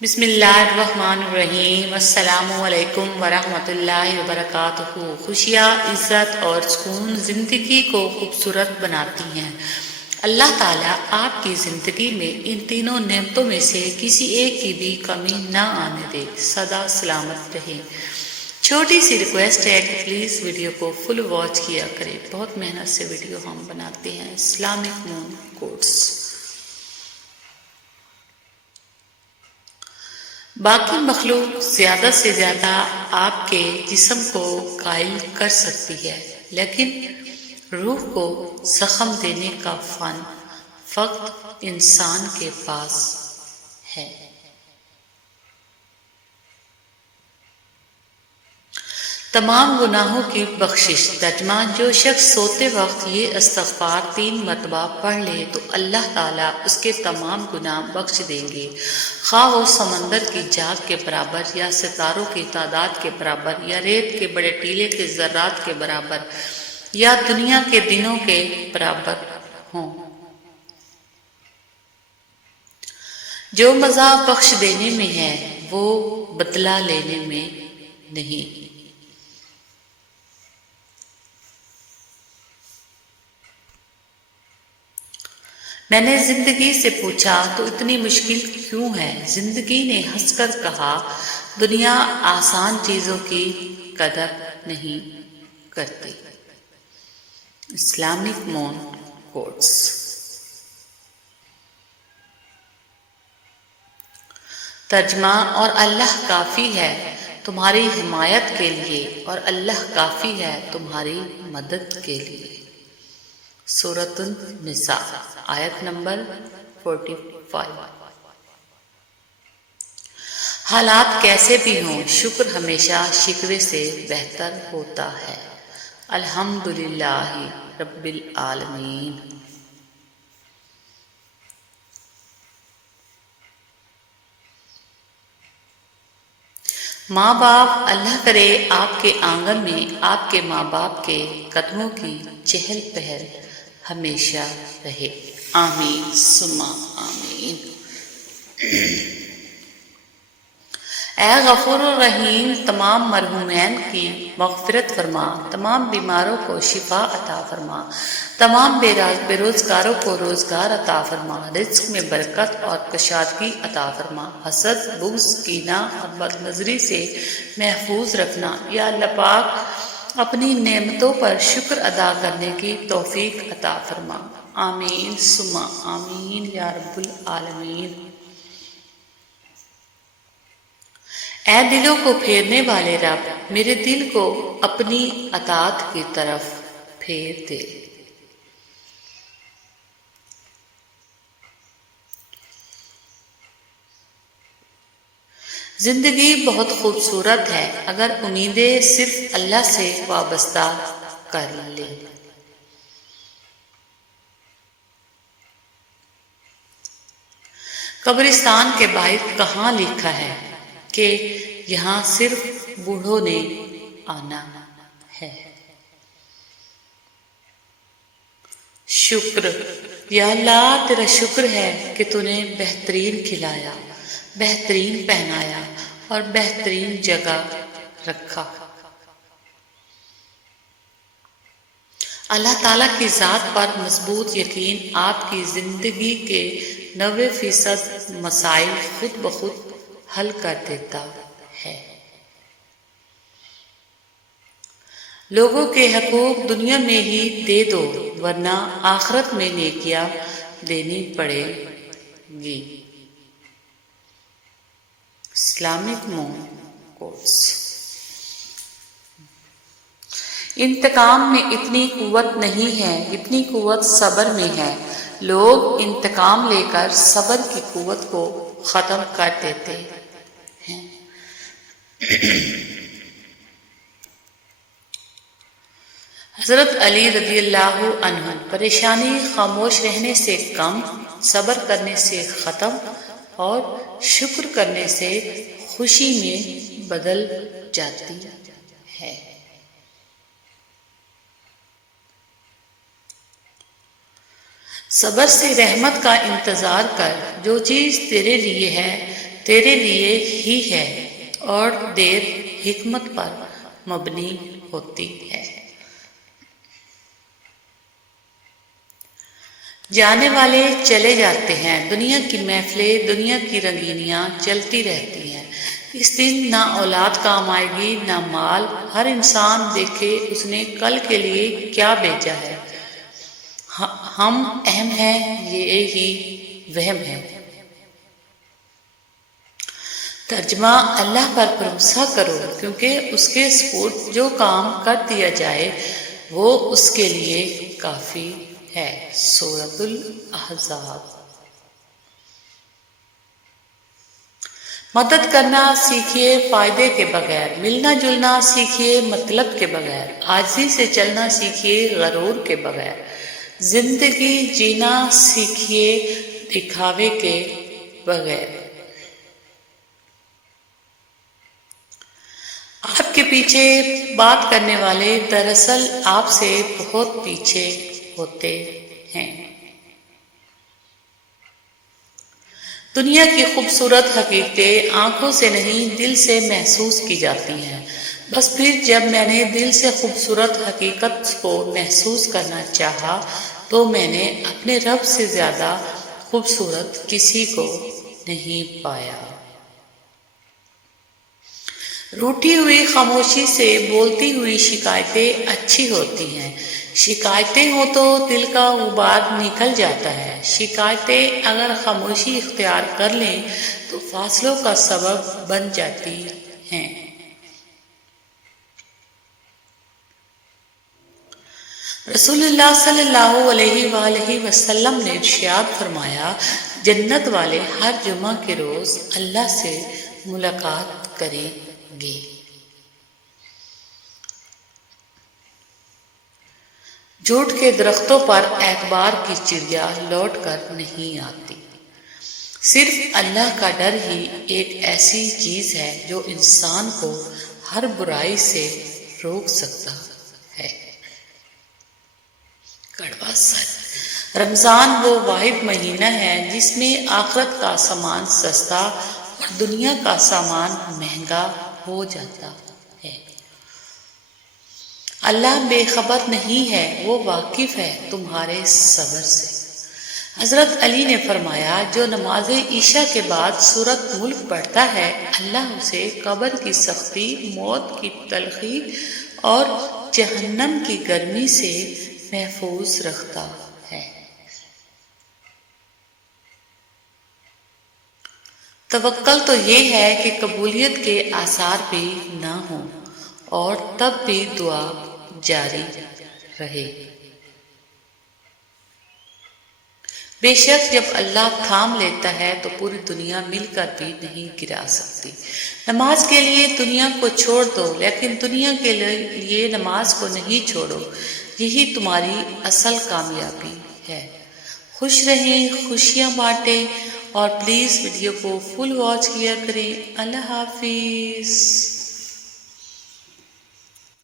بسم اللہ الرحمن الرحیم۔ السلام علیکم ورحمۃ اللہ وبرکاتہ۔ خوشیاں، عزت اور سکون زندگی کو خوبصورت بناتی ہیں۔ اللہ تعالیٰ آپ کی زندگی میں ان تینوں نعمتوں میں سے کسی ایک کی بھی کمی نہ آنے دے، سدا سلامت رہے۔ چھوٹی سی ریکویسٹ ہے کہ پلیز ویڈیو کو فل واچ کیا کریں، بہت محنت سے ویڈیو ہم بناتے ہیں۔ اسلامک مون کوٹس۔ باقی مخلوق زیادہ سے زیادہ آپ کے جسم کو قائل کر سکتی ہے، لیکن روح کو زخم دینے کا فن فقط انسان کے پاس ہے۔ تمام گناہوں کی بخشش۔ ترجمہ: جو شخص سوتے وقت یہ استغفار 3 مرتبہ پڑھ لے تو اللہ تعالیٰ اس کے تمام گناہ بخش دیں گے، خواہ وہ سمندر کی جھاگ کے برابر یا ستاروں کی تعداد کے برابر یا ریت کے بڑے ٹیلے کے ذرات کے برابر یا دنیا کے دنوں کے برابر ہوں۔ جو مزہ بخش دینے میں ہے وہ بدلہ لینے میں نہیں۔ میں نے زندگی سے پوچھا تو اتنی مشکل کیوں ہے؟ زندگی نے ہنس کر کہا، دنیا آسان چیزوں کی قدر نہیں کرتی۔ اسلامک مون کوٹس۔ ترجمہ: اور اللہ کافی ہے تمہاری حمایت کے لیے، اور اللہ کافی ہے تمہاری مدد کے لیے۔ سورۃ النساء، آیت نمبر 45۔ حالات کیسے بھی ہوں، شکر ہمیشہ شکوے سے بہتر ہوتا ہے۔ الحمدللہ رب العالمین۔ ماں باپ، اللہ کرے آپ کے آنگن میں آپ کے ماں باپ کے قدموں کی چہل پہل ہمیشہ رہے۔ آمین ثم آمین۔ اے غفور الرحیم، تمام مرحومین کی مغفرت فرما، تمام بیماروں کو شفا عطا فرما، تمام بے روزگاروں کو روزگار عطا فرما، رزق میں برکت اور کشادگی عطا فرما، حسد، بغض، کینہ اور بد نظری سے محفوظ رکھنا۔ یا اللہ پاک، اپنی نعمتوں پر شکر ادا کرنے کی توفیق عطا فرما۔ آمین ثم آمین یا رب العالمین۔ اے دلوں کو پھیرنے والے رب، میرے دل کو اپنی اطاعت کی طرف پھیر دے۔ زندگی بہت خوبصورت ہے اگر امیدیں صرف اللہ سے وابستہ کر لے۔ قبرستان کے باہر کہاں لکھا ہے کہ یہاں صرف بوڑھوں نے آنا ہے؟ شکر۔ یا اللہ، تیرا شکر ہے کہ تو نے بہترین کھلایا، بہترین پہنایا اور بہترین جگہ رکھا۔ اللہ تعالیٰ کی ذات پر مضبوط یقین آپ کی زندگی کے 90% مسائل خود بخود حل کر دیتا ہے۔ لوگوں کے حقوق دنیا میں ہی دے دو، ورنہ آخرت میں نیکیاں دینی پڑے گی۔ اسلامک مون کوٹس۔ انتقام میں اتنی قوت نہیں ہے جتنی قوت صبر میں ہے۔ لوگ انتقام لے کر صبر کی قوت کو ختم کر دیتے ہیں۔ حضرت علی رضی اللہ عنہ، پریشانی خاموش رہنے سے کم، صبر کرنے سے ختم اور شکر کرنے سے خوشی میں بدل جاتی ہے۔ صبر سے رحمت کا انتظار کر، جو چیز تیرے لیے ہے تیرے لیے ہی ہے اور دیر حکمت پر مبنی ہوتی ہے۔ جانے والے چلے جاتے ہیں، دنیا کی محفلیں، دنیا کی رنگینیاں چلتی رہتی ہیں۔ اس دن نہ اولاد کام آئے گی نہ مال، ہر انسان دیکھے اس نے کل کے لیے کیا بیچا ہے۔ ہم اہم ہیں، یہی وہم ہے۔ ترجمہ: اللہ پر بھروسہ کرو کیونکہ اس کے سپرد جو کام کر دیا جائے وہ اس کے لیے کافی ہے۔ سورۃ الاحزاب۔ مدد کرنا سیکھیے فائدے کے بغیر، ملنا جلنا سیکھیے مطلب کے بغیر، عاجزی سے چلنا سیکھیے غرور کے بغیر، زندگی جینا سیکھیے دکھاوے کے بغیر۔ آپ کے پیچھے بات کرنے والے دراصل آپ سے بہت پیچھے ہوتے ہیں۔ دنیا کی خوبصورت حقیقتیں آنکھوں سے نہیں دل سے محسوس کی جاتی ہیں۔ بس پھر جب میں نے دل سے خوبصورت حقیقت کو محسوس کرنا چاہا تو میں نے اپنے رب سے زیادہ خوبصورت کسی کو نہیں پایا۔ روٹھی ہوئی خاموشی سے بولتی ہوئی شکایتیں اچھی ہوتی ہیں۔ شکایتیں ہوں تو دل کا غبار نکل جاتا ہے۔ شکایتیں اگر خاموشی اختیار کر لیں تو فاصلوں کا سبب بن جاتی ہیں۔ رسول اللہ صلی اللہ علیہ وآلہ وسلم نے ارشاد فرمایا، جنت والے ہر جمعہ کے روز اللہ سے ملاقات کریں گے۔ جھوٹ کے درختوں پر اعتبار کی چڑیا لوٹ کر نہیں آتی۔ صرف اللہ کا ڈر ہی ایک ایسی چیز ہے جو انسان کو ہر برائی سے روک سکتا ہے۔ کڑوا سچ: رمضان وہ واحد مہینہ ہے جس میں آخرت کا سامان سستا اور دنیا کا سامان مہنگا ہو جاتا ہے۔ اللہ بے خبر نہیں ہے، وہ واقف ہے تمہارے صبر سے۔ حضرت علی نے فرمایا، جو نماز عشاء کے بعد سورۃ ملک پڑھتا ہے اللہ اسے قبر کی سختی، موت کی تلخی اور جہنم کی گرمی سے محفوظ رکھتا ہے۔ توکل تو یہ ہے کہ قبولیت کے آثار بھی نہ ہوں اور تب بھی دعا جاری رہے۔ بے شک جب اللہ تھام لیتا ہے تو پوری دنیا مل کر بھی نہیں گرا سکتی۔ نماز کے لیے دنیا کو چھوڑ دو لیکن دنیا کے لیے نماز کو نہیں چھوڑو، یہی تمہاری اصل کامیابی ہے۔ خوش رہیں، خوشیاں بانٹیں اور پلیز ویڈیو کو فل واچ کیا کریں۔ اللہ حافظ۔